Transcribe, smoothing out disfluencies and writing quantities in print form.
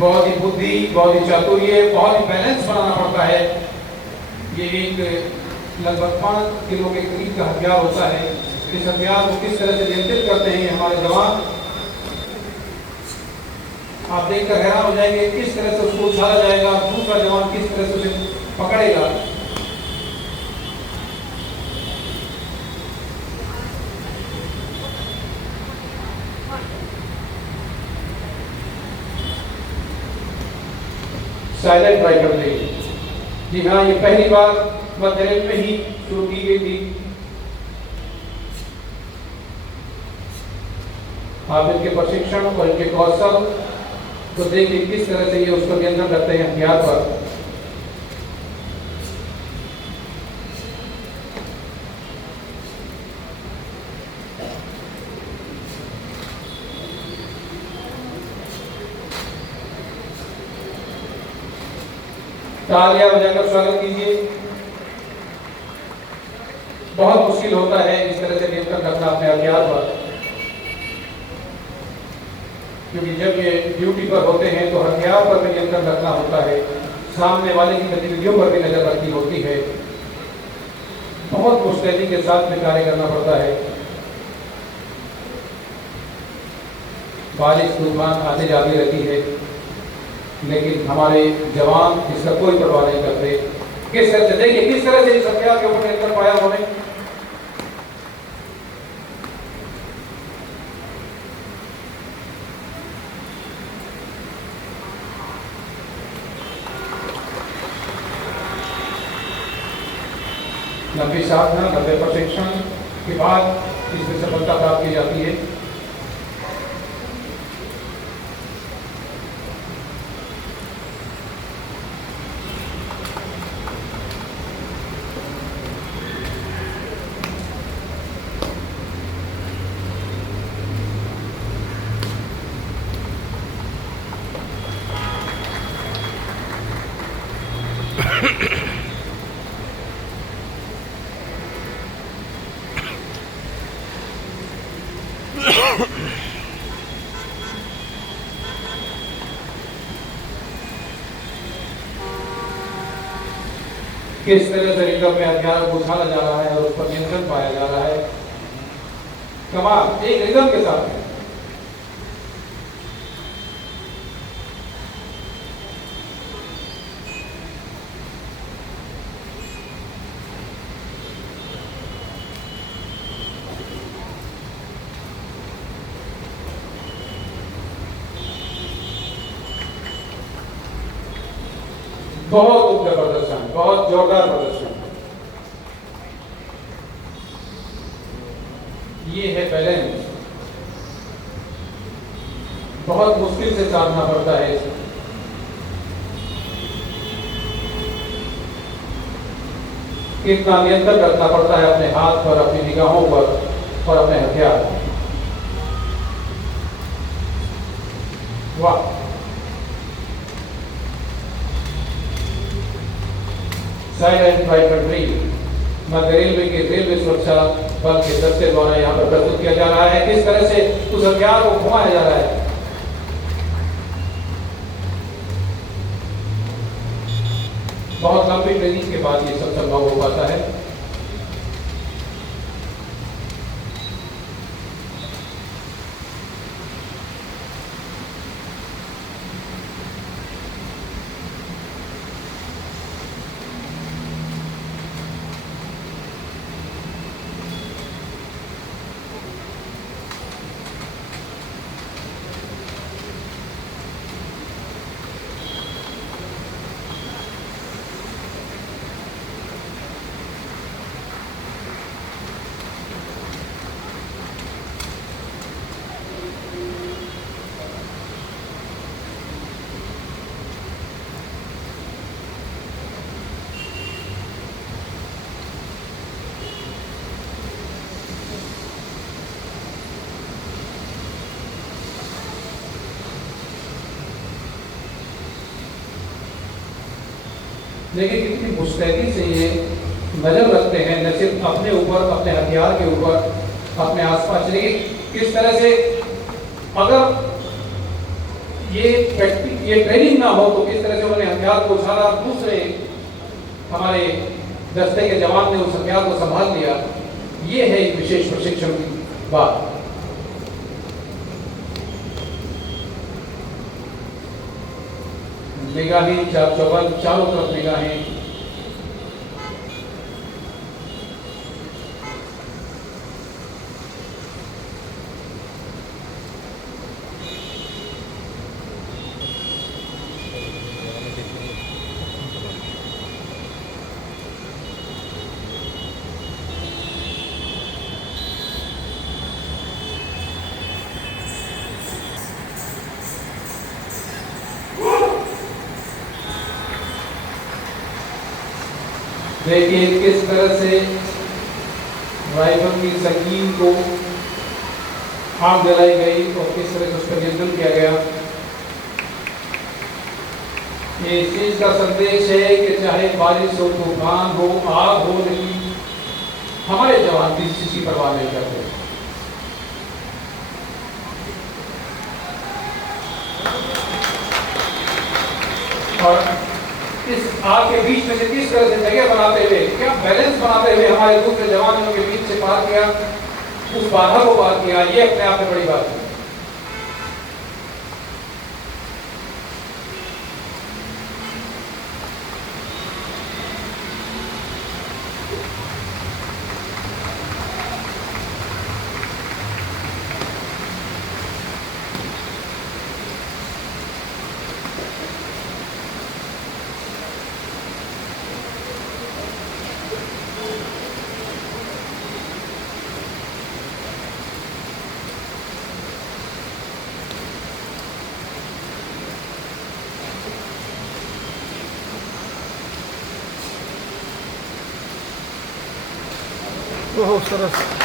बहुत ही बुद्धि, बहुत ही चातुर्य, बहुत ही बैलेंस बनाना पड़ता है। ये एक लगभग 5 किलो के करीब का हथियार होता है। इस हथियार को किस तरह से नियंत्रित करते हैं हमारे जवान, आप देखकर हैरान हो जाएंगे। किस तरह से उसको उछाला जाएगा, दूसरा जवान किस तरह से उसे पकड़ेगा। साइलेंट राइफल ड्रिल, जी हाँ, ये पहली बार मध्य रेल में ही शुरू की गई थी। आप इनके प्रशिक्षण और इनके कौशल तो देखिए किस तरह से ये उसको नियंत्रण करते हैं हथियार पर। तालियां बजाकर स्वागत कीजिए। बहुत मुश्किल होता है इस तरह से नियंत्रण रखना अपने हथियार पर, क्योंकि जब ये ड्यूटी पर होते हैं तो हथियार पर भी नियंत्रण रखना होता है, सामने वाले की गतिविधियों पर भी नजर रखनी होती है। बहुत मुस्तैदी के साथ में कार्य करना पड़ता है। बारिश तूफान आती जाती रहती है, लेकिन हमारे जवान इसका कोई परवाह नहीं करते। किस तरह से देखिए, किस तरह से इस हथियार के ऊपर नियंत्रण पाया उन्होंने। लंबी साधना, लंबे प्रशिक्षण के बाद इसमें सफलता प्राप्त की जाती है। किस तरह से रिकव में हथियारों को उछाला जा रहा है और उस पर नियंत्रण पाया जा रहा है। कमाल, एक रिदम के साथ है। बहुत उम्दा प्रदर्शन, बहुत जोरदार प्रदर्शन। ये है बैलेंस, बहुत मुश्किल से साधना पड़ता है इसे। कितना नियंत्रण रखना पड़ता है अपने हाथ पर, अपनी निगाहों पर और अपने हथियार पर। वाह, साइलेंट राइफल ड्रिल मध्य रेलवे के रेलवे सुरक्षा बल के दस्ते द्वारा यहाँ पर प्रस्तुत किया जा रहा है। किस तरह से उस हथियार को घुमाया जा रहा है। बहुत लंबी ट्रेनिंग के बाद ये सब संभव हो पाता है। देखिए कितनी मुस्तैदी से ये नजर रखते हैं, न सिर्फ अपने ऊपर, अपने हथियार के ऊपर, अपने आसपास। देखिए किस तरह से अगर ये ट्रेनिंग ना हो तो किस तरह से उन्होंने हथियार को उछाला, दूसरे हमारे दस्ते के जवान ने उस हथियार को संभाल लिया। ये है एक विशेष प्रशिक्षण की बात। निगाहें चारों तरफ निगाहें, देखिए किस तरह से राइफल की संकीन को आग जलाई गई और किस तरह से उस पर नियंत्रण किया गया। ये इस चीज का संदेश है कि चाहे बारिश हो, तूफान हो, आग हो, लेकिन हमारे जवान किसी चीज की परवाह नहीं करते। और इस आग के बीच में से किस तरह से जगह बनाते हुए, क्या बैलेंस बनाते हुए हमारे दूसरे जवानों के बीच से पार किया, उस बाधा को पार किया, ये अपने आप में बड़ी बात है। ओह सरस।